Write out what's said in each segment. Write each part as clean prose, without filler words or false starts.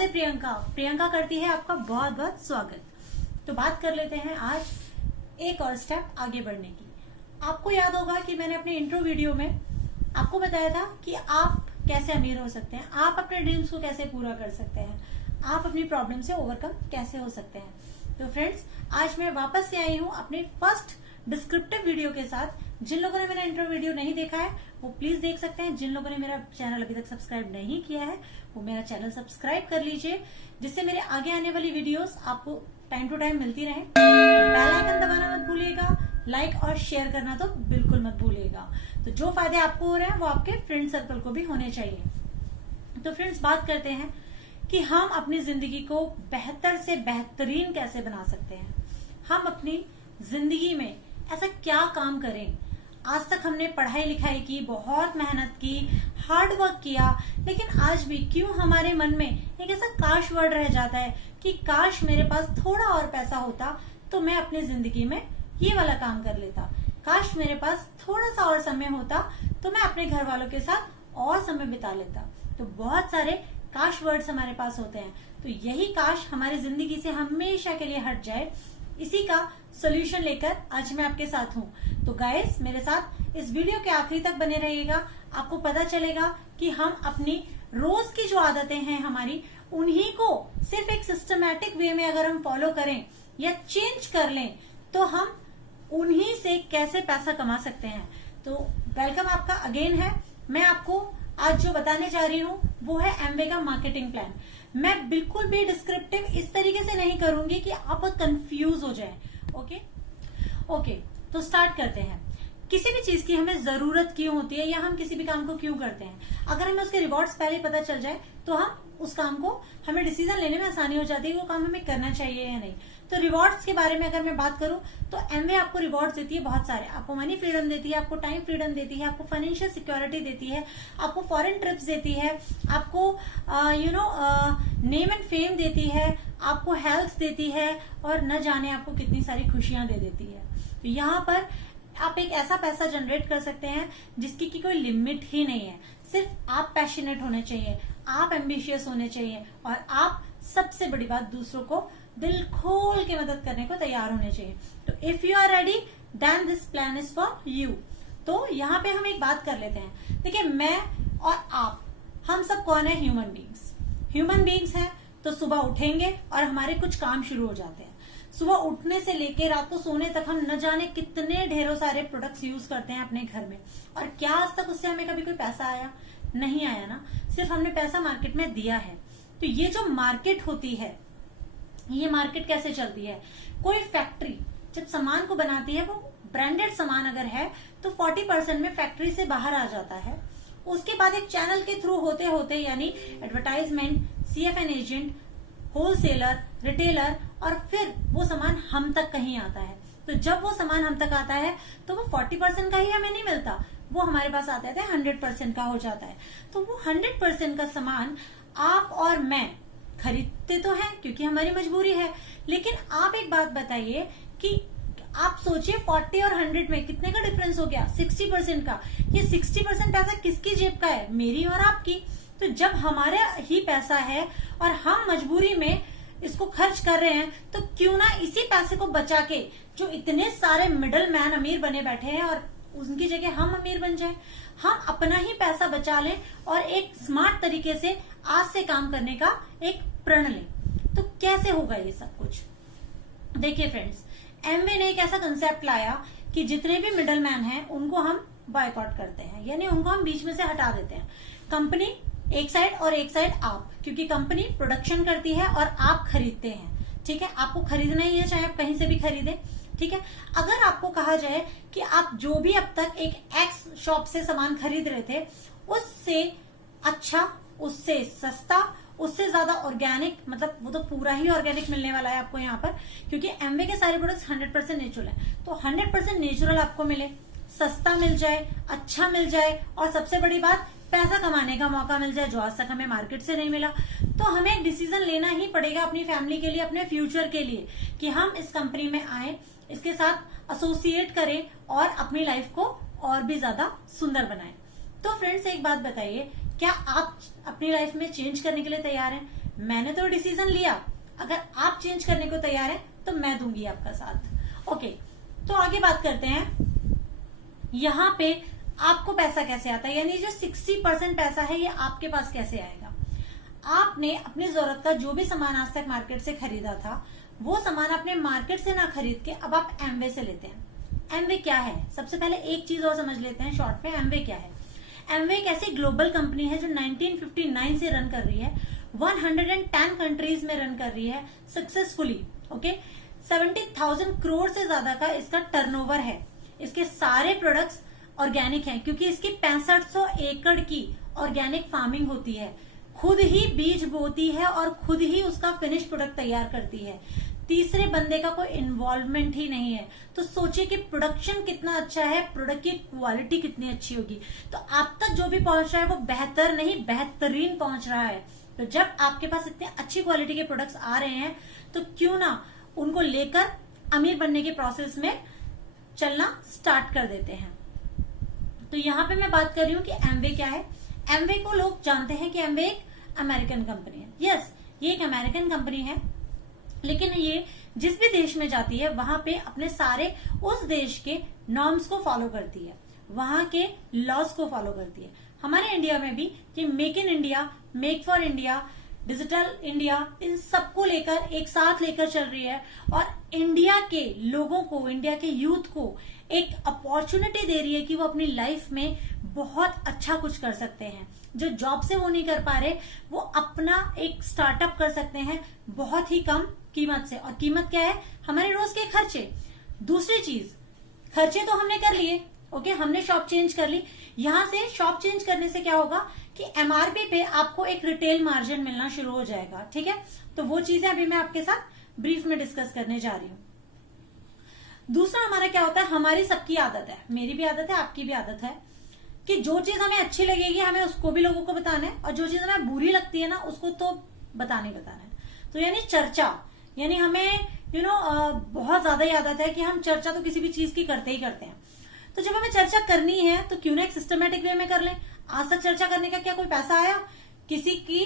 आवाजें प्रियंका करती है आपका बहुत बहुत स्वागत। तो बात कर लेते हैं आज एक और स्टेप आगे बढ़ने की। आपको याद होगा कि मैंने अपने इंट्रो वीडियो में आपको बताया था कि आप कैसे अमीर हो सकते हैं, आप अपने ड्रीम्स को कैसे पूरा कर सकते हैं, आप अपनी प्रॉब्लम से ओवरकम कैसे हो सकते हैं। तो फ्रेंड्स, आज मैं वापस से आई हूँ अपने फर्स्ट डिस्क्रिप्टिव वीडियो के साथ। जिन लोगों ने मेरा इंट्रो वीडियो नहीं देखा है वो प्लीज देख सकते हैं। जिन लोगों ने मेरा चैनल अभी तक सब्सक्राइब नहीं किया है वो मेरा चैनल सब्सक्राइब कर लीजिए, जिससे मेरे आगे आने वाली वीडियोस आपको टाइम टू टाइम मिलती रहे। बेल आइकन दबाना मत भूलिएगा, लाइक और शेयर करना तो बिल्कुल मत भूलिएगा। तो जो फायदे आपको हो रहे हैं वो आपके फ्रेंड सर्कल को भी होने चाहिए। तो फ्रेंड्स, बात करते हैं कि हम अपनी जिंदगी को बेहतर से बेहतरीन कैसे बना सकते हैं। हम अपनी जिंदगी में ऐसा क्या काम करें। आज तक हमने पढ़ाई लिखाई की, बहुत मेहनत की, हार्ड वर्क किया, लेकिन आज भी क्यों हमारे मन में एक ऐसा काश वर्ड रह जाता है कि काश मेरे पास थोड़ा और पैसा होता तो मैं अपनी जिंदगी में ये वाला काम कर लेता, काश मेरे पास थोड़ा सा और समय होता तो मैं अपने घर वालों के साथ और समय बिता लेता। तो बहुत सारे काश वर्ड्स हमारे पास होते हैं। तो यही काश हमारी जिंदगी से हमेशा के लिए हट जाए, इसी का सोल्यूशन लेकर आज मैं आपके साथ हूँ। तो गाइस, मेरे साथ इस वीडियो के आखिरी तक बने रहिएगा। आपको पता चलेगा कि हम अपनी रोज की जो आदतें हैं हमारी, उन्हीं को सिर्फ एक सिस्टमैटिक वे में अगर हम फॉलो करें या चेंज कर लें तो हम उन्हीं से कैसे पैसा कमा सकते हैं। तो वेलकम आपका अगेन है। मैं आपको आज जो बताने जा रही हूँ वो है एमवे का मार्केटिंग प्लान। मैं बिल्कुल भी डिस्क्रिप्टिव इस तरीके से नहीं करूंगी कि आप बहुत कंफ्यूज हो जाएं। ओके, तो स्टार्ट करते हैं। किसी भी चीज की हमें जरूरत क्यों होती है या हम किसी भी काम को क्यों करते हैं, अगर हमें उसके रिवॉर्ड्स पहले पता चल जाए तो हम उस काम को, हमें डिसीजन लेने में आसानी हो जाती है वो काम हमें करना चाहिए या नहीं। तो रिवॉर्ड्स के बारे में अगर मैं बात करूं तो एमवे आपको रिवॉर्ड्स देती है बहुत सारे। आपको मनी फ्रीडम देती है, आपको टाइम फ्रीडम देती है, आपको फाइनेंशियल सिक्योरिटी देती है, आपको फॉरेन ट्रिप्स देती है, आपको नेम एंड फेम देती है, आपको हेल्थ देती है और न जाने आपको कितनी सारी खुशियां दे देती है। तो यहाँ पर आप एक ऐसा पैसा जनरेट कर सकते हैं जिसकी की कोई लिमिट ही नहीं है। सिर्फ आप पैशनेट होने चाहिए, आप एम्बिशियस होने चाहिए और आप सबसे बड़ी बात दूसरों को दिल खोल के मदद करने को तैयार होने चाहिए। तो if you are ready then this plan is for you. तो यहाँ पे हम एक बात कर लेते हैं। देखिए, मैं और आप, हम सब कौन है? ह्यूमन बींग्स हैं। तो सुबह उठेंगे और हमारे कुछ काम शुरू हो जाते हैं। सुबह उठने से लेकर रात को सोने तक हम न जाने कितने ढेरों सारे प्रोडक्ट्स यूज करते हैं अपने घर में। और क्या आज तक उससे हमें कभी कोई पैसा आया? नहीं आया ना, सिर्फ हमने पैसा मार्केट में दिया है। तो ये जो मार्केट होती है, ये मार्केट कैसे चलती है? कोई फैक्ट्री जब सामान को बनाती है, वो ब्रांडेड सामान अगर है तो 40% में फैक्ट्री से बाहर आ जाता है। उसके बाद एक चैनल के थ्रू होते होते, यानी एडवर्टाइजमेंट, सीएफएन एजेंट, होलसेलर, रिटेलर, और फिर वो सामान हम तक कहीं आता है। तो जब वो सामान हम तक आता है तो वो 40% का ही हमें नहीं मिलता, वो हमारे पास आता है 100% का हो जाता है। तो वो 100% का सामान आप और मैं खरीदते तो हैं क्योंकि हमारी मजबूरी है। लेकिन आप एक बात बताइए कि आप सोचिए 40 और 100 में कितने का डिफरेंस हो गया? 60% का। ये 60% पैसा किसकी जेब का है? मेरी और आपकी। तो जब हमारा ही पैसा है और हम मजबूरी में इसको खर्च कर रहे हैं, तो क्यों ना इसी पैसे को बचा के जो इतने सारे मिडल मैन अमीर बने बैठे हैं और उनकी जगह हम अमीर बन जाएं। हम अपना ही पैसा बचा लें और एक स्मार्ट तरीके से आज से काम करने का एक प्रण लें। तो कैसे होगा ये सब कुछ? देखिए फ्रेंड्स, एमवे ने एक ऐसा कंसेप्ट लाया कि जितने भी मिडल मैन हैं उनको हम बॉयकॉट करते हैं, यानी उनको हम बीच में से हटा देते हैं। कंपनी एक साइड और एक साइड आप, क्योंकि कंपनी प्रोडक्शन करती है और आप खरीदते हैं। ठीक है, आपको खरीदना ही है, चाहे आप कहीं से भी खरीदें। ठीक है, अगर आपको कहा जाए कि आप जो भी अब तक एक एक्स शॉप से सामान खरीद रहे थे, उससे अच्छा, उससे सस्ता, उससे ज्यादा ऑर्गेनिक, मतलब वो तो पूरा ही ऑर्गेनिक मिलने वाला है आपको यहाँ पर, क्योंकि एमवे के सारे प्रोडक्ट्स 100% नेचुरल है। तो 100% नेचुरल आपको मिले, सस्ता मिल जाए, अच्छा मिल जाए और सबसे बड़ी बात, पैसा कमाने का मौका मिल जाए जो आज तक हमें मार्केट से नहीं मिला। तो हमें एक डिसीजन लेना ही पड़ेगा अपनी फैमिली के लिए, अपने फ्यूचर के लिए, कि हम इस कंपनी में आए, इसके साथ एसोसिएट करें और अपनी लाइफ को और भी ज्यादा सुंदर बनाएं। तो फ्रेंड्स, एक बात बताइए, क्या आप अपनी लाइफ में चेंज करने के लिए तैयार हैं? मैंने तो डिसीजन लिया, अगर आप चेंज करने को तैयार हैं तो मैं दूंगी आपका साथ। ओके, तो आगे बात करते हैं यहाँ पे आपको पैसा कैसे आता है, यानी जो 60% पैसा है ये आपके पास कैसे आएगा। आपने अपनी जरूरत का जो भी सामान आज तक मार्केट से खरीदा था वो सामान अपने मार्केट से ना खरीद के अब आप एमवे से लेते हैं। एमवे क्या है, सबसे पहले एक चीज और समझ लेते हैं शॉर्ट में, एमवे क्या है। एमवे एक ऐसी ग्लोबल कंपनी है जो 1959 से रन कर रही है, 110 कंट्रीज में रन कर रही है सक्सेसफुली। ओके, 70,000 करोड़ से ज्यादा का इसका टर्नओवर है। इसके सारे प्रोडक्ट्स ऑर्गेनिक हैं क्योंकि इसकी 6500 एकड़ की ऑर्गेनिक फार्मिंग होती है, खुद ही बीज बोती है और खुद ही उसका फिनिश प्रोडक्ट तैयार करती है। तीसरे बंदे का कोई इन्वॉल्वमेंट ही नहीं है। तो सोचिए कि प्रोडक्शन कितना अच्छा है, प्रोडक्ट की क्वालिटी कितनी अच्छी होगी। तो आप तक जो भी पहुंच रहा है वो बेहतर नहीं बेहतरीन पहुंच रहा है। तो जब आपके पास इतने अच्छी क्वालिटी के प्रोडक्ट्स आ रहे हैं तो क्यों ना उनको लेकर अमीर बनने के प्रोसेस में चलना स्टार्ट कर देते हैं। तो यहाँ पे मैं बात कर रही हूँ कि एमवे क्या है। एमवे को लोग जानते हैं कि एमवे एक अमेरिकन कंपनी है। यस, ये एक अमेरिकन कंपनी है, लेकिन ये जिस भी देश में जाती है वहां पे अपने सारे उस देश के नॉर्म्स को फॉलो करती है, वहां के लॉज को फॉलो करती है। हमारे इंडिया में भी ये make in India, make for India, digital India, इन सबको लेकर एक साथ लेकर चल रही है और इंडिया के लोगों को, इंडिया के यूथ को एक अपॉर्चुनिटी दे रही है कि वो अपनी लाइफ में बहुत अच्छा कुछ कर सकते हैं। जो जॉब से वो नहीं कर पा रहे वो अपना एक स्टार्टअप कर सकते हैं बहुत ही कम कीमत से। और कीमत क्या है, हमारे रोज के खर्चे। दूसरी चीज, खर्चे तो हमने कर लिए, ओके, हमने शॉप चेंज कर ली। यहां से शॉप चेंज करने से क्या होगा कि एमआरपी पे आपको एक रिटेल मार्जिन मिलना शुरू हो जाएगा। ठीक है, तो वो चीजें अभी मैं आपके साथ ब्रीफ में डिस्कस करने जा रही हूँ। दूसरा हमारा क्या होता है, हमारी सबकी आदत है, मेरी भी आदत है, आपकी भी आदत है कि जो चीज हमें अच्छी लगेगी हमें उसको भी लोगों को बताना है और जो चीज हमें बुरी लगती है ना उसको तो बताना है। तो यानी चर्चा, यानी हमें बहुत ज्यादा ही आदत है कि हम चर्चा तो किसी भी चीज की करते ही करते हैं। तो जब हमें चर्चा करनी है तो क्यों ना एक सिस्टमेटिक वे में कर लें। आज तक चर्चा करने का क्या कोई पैसा आया किसी की?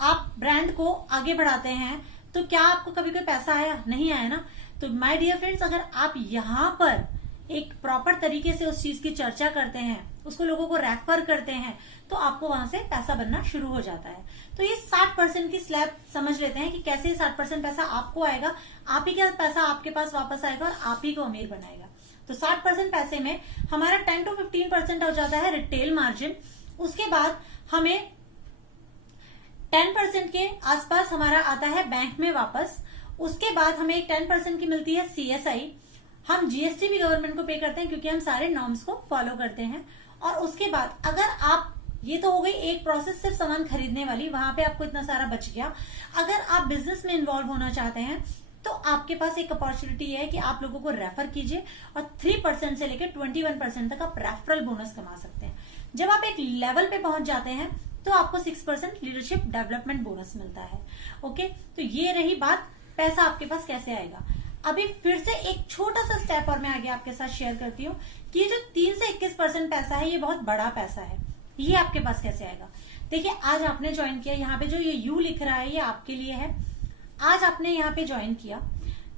आप ब्रांड को आगे बढ़ाते हैं तो क्या आपको कभी कोई पैसा आया? नहीं आया ना। तो माय डियर फ्रेंड्स, अगर आप यहाँ पर एक प्रॉपर तरीके से उस चीज की चर्चा करते हैं, उसको लोगों को रेफर करते हैं, तो आपको वहां से पैसा बनना शुरू हो जाता है। तो ये 60% की स्लैब समझ लेते हैं कि कैसे 60% पैसा आपको आएगा, आप ही का पैसा आपके पास वापस आएगा और आप ही को अमीर बनाएगा। तो 60% पैसे में हमारा 10 to 15% हो जाता है रिटेल मार्जिन। उसके बाद हमें 10% के आसपास हमारा आता है बैंक में वापस। उसके बाद हमें एक 10% की मिलती है सीएसआई। हम जीएसटी भी गवर्नमेंट को पे करते हैं क्योंकि हम सारे नॉर्म्स को फॉलो करते हैं। और उसके बाद अगर आप, ये तो हो गई एक प्रोसेस सिर्फ सामान खरीदने वाली, वहां पे आपको इतना सारा बच गया। अगर आप बिजनेस में इन्वॉल्व होना चाहते हैं तो आपके पास एक अपॉर्चुनिटी है कि आप लोगों को रेफर कीजिए और 3% से लेकर 21% तक आप रेफरल बोनस कमा सकते हैं। जब आप एक लेवल पे पहुंच जाते हैं तो आपको 6% लीडरशिप डेवलपमेंट बोनस मिलता है। ओके, तो ये रही बात पैसा आपके पास कैसे आएगा। अभी फिर से एक छोटा सा स्टेप और मैं आगे आपके साथ शेयर करती हूँ कि ये जो 3 से 21% पैसा है ये बहुत बड़ा पैसा है। ये आपके पास कैसे आएगा? देखिए, आज आपने ज्वाइन किया, यहाँ पे जो ये यू लिख रहा है ये आपके लिए है। आज आपने यहाँ पे ज्वाइन किया,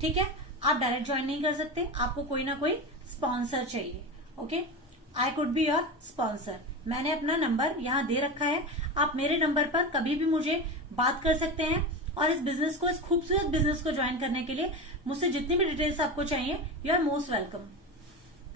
ठीक है, आप डायरेक्ट ज्वाइन नहीं कर सकते, आपको कोई ना कोई स्पॉन्सर चाहिए। Okay, I could be your sponsor. मैंने अपना नंबर यहाँ दे रखा है, आप मेरे नंबर पर कभी भी मुझे बात कर सकते हैं और इस बिजनेस को, इस खूबसूरत बिजनेस को ज्वाइन करने के लिए मुझसे जितनी भी डिटेल्स आपको चाहिए, यू आर मोस्ट वेलकम।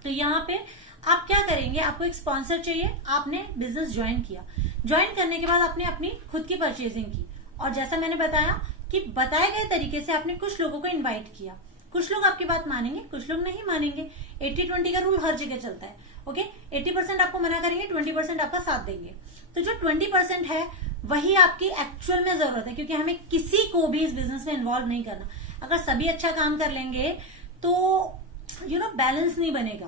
तो यहाँ पे आप क्या करेंगे, आपको एक स्पॉन्सर चाहिए, आपने बिजनेस ज्वाइन किया, ज्वाइन करने के बाद आपने अपनी खुद की परचेजिंग की और जैसा मैंने बताया कि बताए गए तरीके से आपने कुछ लोगों को इन्वाइट किया। कुछ लोग आपकी बात मानेंगे, कुछ लोग नहीं मानेंगे। 80-20 का रूल हर जगह चलता है। ओके, 80% आपको मना करेंगे, 20% आपका साथ देंगे। तो जो 20% है वही आपकी एक्चुअल में जरूरत है, क्योंकि हमें किसी को भी इस बिजनेस में इन्वॉल्व नहीं करना। अगर सभी अच्छा काम कर लेंगे तो बैलेंस नहीं बनेगा।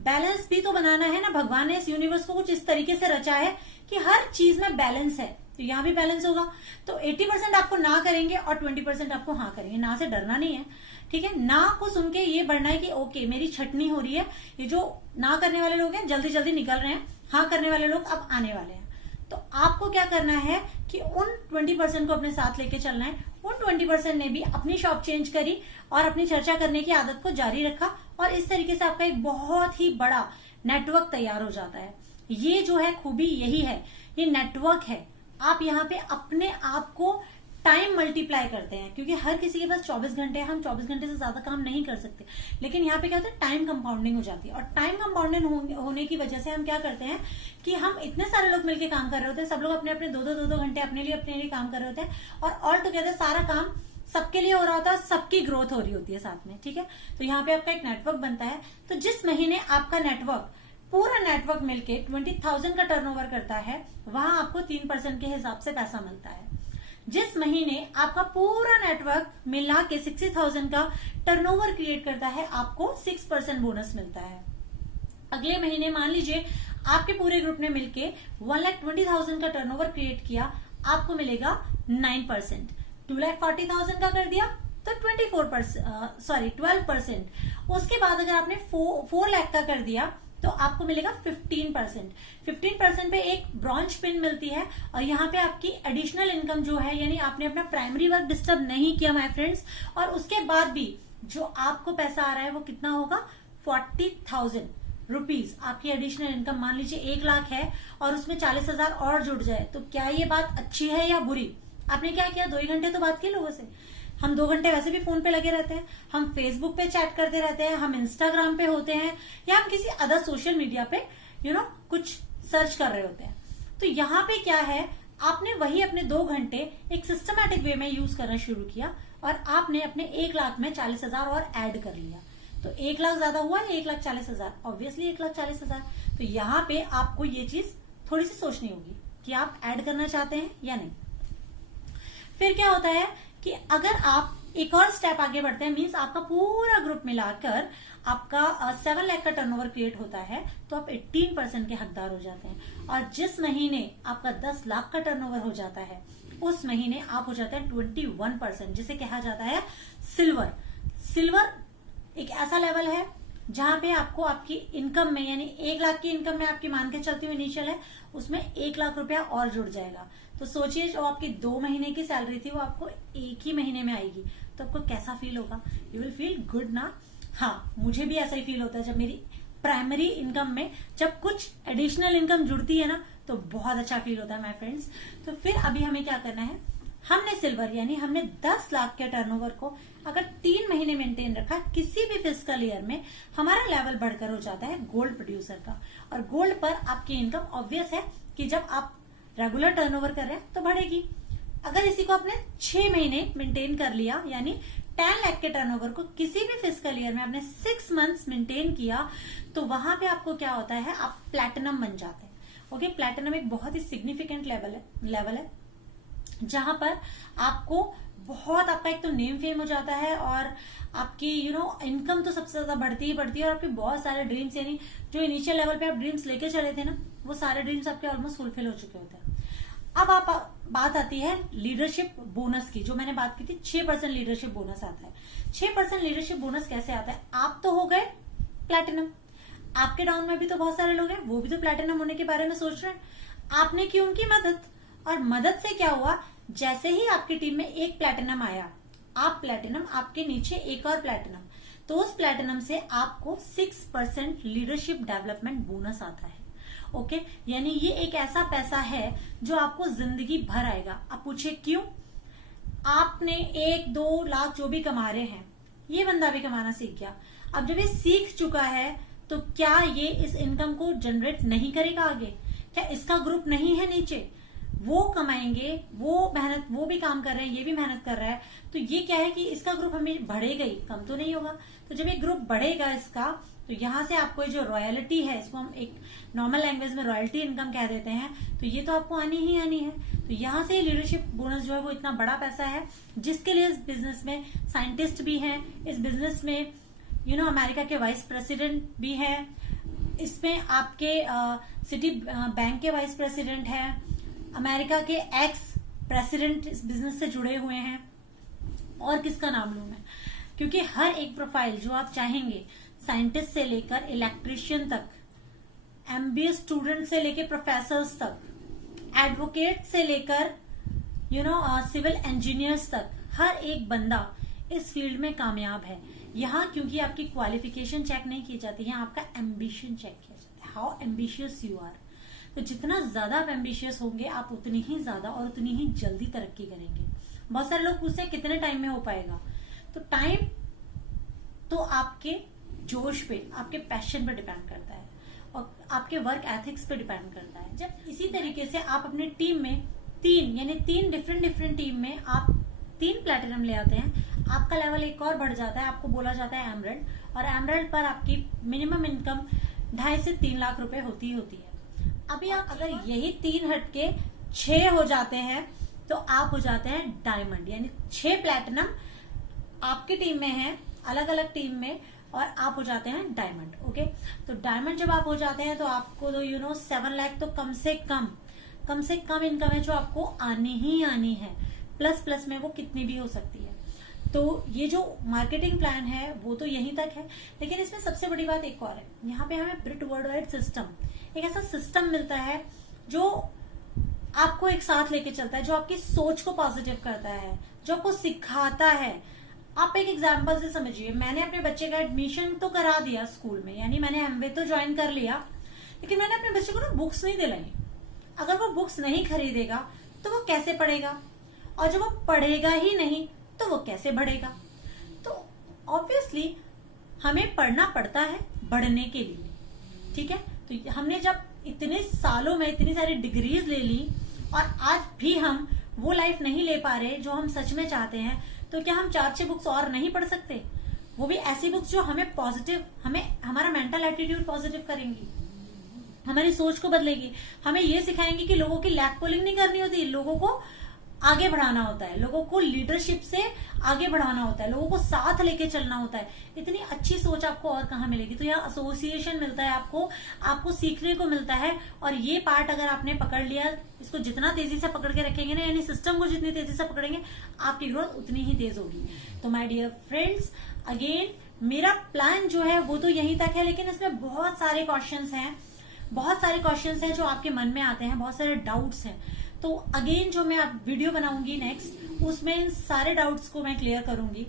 बैलेंस भी तो बनाना है ना। भगवान ने इस यूनिवर्स को कुछ इस तरीके से रचा है कि हर चीज में बैलेंस है, तो यहाँ भी बैलेंस होगा। तो 80% आपको ना करेंगे और 20% आपको हाँ करेंगे। ना से डरना नहीं है, ठीक है। ना को सुन के ये बढ़ना है कि ओके मेरी छटनी हो रही है, ये जो ना करने वाले लोग हैं जल्दी जल्दी निकल रहे हैं, हाँ करने वाले लोग अब आने वाले हैं। तो आपको क्या करना है कि उन 20% को अपने साथ लेके चलना है। उन 20% ने भी अपनी शॉप चेंज करी और अपनी चर्चा करने की आदत को जारी रखा, और इस तरीके से आपका एक बहुत ही बड़ा नेटवर्क तैयार हो जाता है। ये जो है खूबी यही है, ये नेटवर्क है। आप यहाँ पे अपने आप को टाइम मल्टीप्लाई करते हैं, क्योंकि हर किसी के पास 24 घंटे हैं, हम 24 घंटे से ज्यादा काम नहीं कर सकते। लेकिन यहाँ पे क्या होता है, टाइम कंपाउंडिंग हो जाती है। और टाइम कंपाउंडिंग होने की वजह से हम क्या करते हैं कि हम इतने सारे लोग मिलकर काम कर रहे होते हैं, सब लोग अपने अपने दो घंटे अपने लिए काम कर रहे होते हैं, और ऑल टुगेदर सारा काम सबके लिए हो रहा होता है, सबकी ग्रोथ हो रही होती है साथ में। ठीक है, तो यहाँ पे आपका एक नेटवर्क बनता है। तो जिस महीने आपका नेटवर्क पूरा नेटवर्क मिलके 20,000 का टर्नओवर करता है, वहां आपको 3% के हिसाब से पैसा मिलता है। जिस महीने आपका पूरा नेटवर्क मिला के 60,000 का टर्नओवर क्रिएट करता है, आपको 6% बोनस मिलता है। अगले महीने मान लीजिए आपके पूरे ग्रुप ने मिलके 1,20,000 का टर्नओवर क्रिएट किया, आपको मिलेगा 9%। 2,40,000 का कर दिया तो 12%। उसके बाद अगर आपने 4 लाख का कर दिया तो आपको मिलेगा 15%। 15% पे एक ब्रॉन्ज पिन मिलती है, और यहाँ पे आपकी एडिशनल इनकम जो है, यानी आपने अपना प्राइमरी वर्क डिस्टर्ब नहीं किया माय फ्रेंड्स, और उसके बाद भी जो आपको पैसा आ रहा है वो कितना होगा, 40,000 रुपीज आपकी एडिशनल इनकम। मान लीजिए 1 लाख है और उसमें 40,000 और जुड़ जाए, तो क्या ये बात अच्छी है या बुरी? आपने क्या किया, 2 ही घंटे तो बात की लोगों से। हम 2 घंटे वैसे भी फोन पे लगे रहते हैं, हम फेसबुक पे चैट करते रहते हैं, हम इंस्टाग्राम पे होते हैं, या हम किसी अदर सोशल मीडिया पे कुछ सर्च कर रहे होते हैं। तो यहाँ पे क्या है, आपने वही अपने 2 घंटे एक सिस्टमैटिक वे में यूज करना शुरू किया, और आपने अपने 1 लाख में 40,000 और ऐड कर लिया। तो 1 लाख ज्यादा हुआ या 1,40,000? ऑब्वियसली 1,40,000। तो यहाँ पे आपको ये चीज थोड़ी सी सोचनी होगी कि आप ऐड करना चाहते हैं या नहीं। फिर क्या होता है कि अगर आप एक और स्टेप आगे बढ़ते हैं, मींस आपका पूरा ग्रुप मिलाकर आपका 7 लाख का टर्नओवर क्रिएट होता है, तो आप 18% के हकदार हो जाते हैं। और जिस महीने आपका 10 लाख का टर्नओवर हो जाता है, उस महीने आप हो जाते हैं 21%, जिसे कहा जाता है सिल्वर। सिल्वर एक ऐसा लेवल है जहां पे आपको आपकी इनकम में, यानी 1 लाख की इनकम में आपकी मान के चलती हुई इनिशियल है, उसमें 1 लाख रुपया और जुड़ जाएगा। तो सोचिए, जो आपकी 2 महीने की सैलरी थी वो आपको 1 ही महीने में आएगी, तो आपको कैसा फील होगा? यू विल फील गुड ना। हाँ, मुझे भी ऐसा ही फील होता है जब मेरी प्राइमरी इनकम में जब कुछ एडिशनल इनकम जुड़ती है ना, तो बहुत अच्छा फील होता है माय फ्रेंड्स। तो फिर अभी हमें क्या करना है, हमने सिल्वर यानी हमने 10 लाख के टर्नओवर को अगर 3 महीने मेंटेन रखा, किसी भी फिस्कल ईयर में हमारा लेवल बढ़कर हो जाता है गोल्ड प्रोड्यूसर का। और गोल्ड पर आपकी इनकम ऑब्वियस है कि जब आप रेगुलर टर्नओवर कर रहे हैं तो बढ़ेगी। अगर इसी को आपने 6 महीने मेंटेन कर लिया, यानी 10 लाख के टर्नओवर को किसी भी फिस्कल ईयर में आपने 6 मंथ्स मेंटेन किया, तो वहां पे आपको क्या होता है, आप प्लैटिनम बन जाते हैं। ओके, प्लैटिनम एक बहुत ही सिग्निफिकेंट लेवल है जहां पर आपको बहुत, आपका एक तो नेम फेम हो जाता है, और आपकी इनकम तो सबसे ज्यादा बढ़ती ही बढ़ती है, और आपके बहुत सारे ड्रीम्स, यानी जो इनिशियल लेवल पे आप ड्रीम्स लेके चले थे ना, वो सारे ड्रीम्स आपके ऑलमोस्ट फुलफिल हो चुके होते हैं। अब आप बात आती है लीडरशिप बोनस की, जो मैंने बात की थी 6% लीडरशिप बोनस आता है। 6% लीडरशिप बोनस कैसे आता है? आप तो हो गए प्लैटिनम, आपके डाउन में भी तो बहुत सारे लोग हैं, वो भी तो प्लैटिनम होने के बारे में सोच रहे हैं। आपने की उनकी मदद, और मदद से क्या हुआ, जैसे ही आपकी टीम में एक प्लैटिनम आया, आप प्लैटिनम, आपके नीचे एक और प्लैटिनम, तो उस प्लैटिनम से आपको 6% लीडरशिप डेवलपमेंट बोनस आता है। ओके, यानी ये एक ऐसा पैसा है जो आपको जिंदगी भर आएगा। अब पूछे क्यों? आपने 1-2 लाख जो भी कमा रहे हैं, ये बंदा भी कमाना सीख गया। अब जब ये सीख चुका है, तो क्या ये इस इनकम को जनरेट नहीं करेगा आगे? क्या इसका ग्रुप नहीं है नीचे? वो कमाएंगे, वो मेहनत, वो भी काम कर रहे हैं, ये भी मेहनत कर रहा है, तो ये क्या है कि इसका ग्रुप हमें बढ़ेगा ही, कम तो नहीं होगा। तो जब ये ग्रुप बढ़ेगा इसका, तो यहाँ से आपको जो रॉयल्टी है, इसको हम एक नॉर्मल लैंग्वेज में रॉयल्टी इनकम कह देते हैं, तो ये तो आपको आनी ही आनी है। तो यहाँ से लीडरशिप बोनस जो है वो इतना बड़ा पैसा है, जिसके लिए इस बिजनेस में साइंटिस्ट भी हैं, इस बिजनेस में अमेरिका के वाइस प्रेसिडेंट भी है, इसमें आपके सिटी बैंक के वाइस प्रेसिडेंट है, अमेरिका के एक्स प्रेसिडेंट इस बिजनेस से जुड़े हुए हैं, और किसका नाम लूं मैं, क्योंकि हर एक प्रोफाइल जो आप चाहेंगे, साइंटिस्ट से लेकर इलेक्ट्रिशियन तक, एमबीए स्टूडेंट से लेकर प्रोफेसर्स तक, एडवोकेट से लेकर सिविल इंजीनियर्स तक हर एक बंदा इस फील्ड में कामयाब है। यहाँ क्योंकि आपकी क्वालिफिकेशन चेक नहीं की जाती है, आपका एम्बिशन चेक किया जाता है, हाउ एम्बिशियस यू आर। तो जितना ज्यादा आप एम्बिशियस होंगे आप उतनी ही ज्यादा और उतनी ही जल्दी तरक्की करेंगे। बहुत सारे लोग पूछते हैं कितने टाइम में हो पाएगा, तो टाइम तो आपके जोश पे, आपके पैशन पे डिपेंड करता है और आपके वर्क एथिक्स पे डिपेंड करता है। जब इसी तरीके से आप अपने टीम में तीन डिफरेंट टीम में आप 3 प्लैटिनम ले आते हैं, आपका लेवल एक और बढ़ जाता है, आपको बोला जाता है एमरल्ड, और एमरल्ड पर आपकी मिनिमम इनकम 2.5 से 3 लाख रुपए होती है। अभी आप अगर यही 3 हटके 6 हो जाते हैं तो आप हो जाते हैं डायमंड, यानी 6 प्लैटिनम आपकी टीम में है, अलग अलग टीम में, और आप हो जाते हैं डायमंड। ओके, तो डायमंड जब आप हो जाते हैं तो आपको तो 7 लाख तो कम से कम इनकम है जो आपको आनी ही आनी है, प्लस में वो कितनी भी हो सकती है। तो ये जो मार्केटिंग प्लान है वो तो यहीं तक है, लेकिन इसमें सबसे बड़ी बात एक और है। यहाँ पे हमें ब्रिट वर्ल्डवाइड सिस्टम, एक ऐसा सिस्टम मिलता है जो आपको एक साथ लेके चलता है, जो आपकी सोच को पॉजिटिव करता है, जो आपको सिखाता है। आप एक एग्जांपल से समझिए, मैंने अपने बच्चे का एडमिशन तो करा दिया स्कूल में, यानी मैंने एमवे तो ज्वाइन कर लिया, लेकिन मैंने अपने बच्चे को ना बुक्स नहीं दिलाई। अगर वो बुक्स नहीं खरीदेगा तो वो कैसे पढ़ेगा, और जब वो पढ़ेगा ही नहीं तो वो कैसे बढ़ेगा। तो ऑब्वियसली हमें पढ़ना पड़ता है बढ़ने के लिए, ठीक है। तो हमने जब इतने सालों में इतनी सारी डिग्रीज ले ली और आज भी हम वो लाइफ नहीं ले पा रहे जो हम सच में चाहते हैं, तो क्या हम 4-6 बुक्स और नहीं पढ़ सकते? वो भी ऐसी बुक्स जो हमें पॉजिटिव, हमारा मेंटल एटीट्यूड पॉजिटिव करेंगी, हमारी सोच को बदलेगी, हमें ये सिखाएंगे कि लोगों की लैग पुलिंग नहीं करनी होती, लोगों को आगे बढ़ाना होता है, लोगों को लीडरशिप से आगे बढ़ाना होता है, लोगों को साथ लेके चलना होता है। इतनी अच्छी सोच आपको और कहाँ मिलेगी? तो यहाँ एसोसिएशन मिलता है, आपको सीखने को मिलता है। और ये पार्ट अगर आपने पकड़ लिया, इसको जितना तेजी से पकड़ के रखेंगे ना, यानी सिस्टम को जितनी तेजी से पकड़ेंगे, आपकी ग्रोथ उतनी ही तेज होगी। तो माय डियर फ्रेंड्स, अगेन मेरा प्लान जो है वो तो यहीं तक है, लेकिन इसमें बहुत सारे क्वेश्चंस हैं जो आपके मन में आते हैं, बहुत सारे डाउट्स हैं। तो अगेन जो मैं आप वीडियो बनाऊंगी नेक्स्ट, उसमें इन सारे डाउट्स को मैं क्लियर करूंगी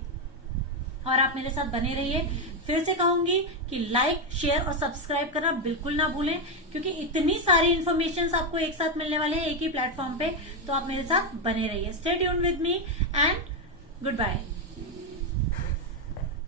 और आप मेरे साथ बने रहिए। फिर से कहूंगी कि लाइक, शेयर और सब्सक्राइब करना बिल्कुल ना भूलें, क्योंकि इतनी सारी इन्फॉर्मेशन आपको एक साथ मिलने वाले हैं एक ही प्लेटफॉर्म पे। तो आप मेरे साथ बने रहिए। Stay tuned with me and good bye.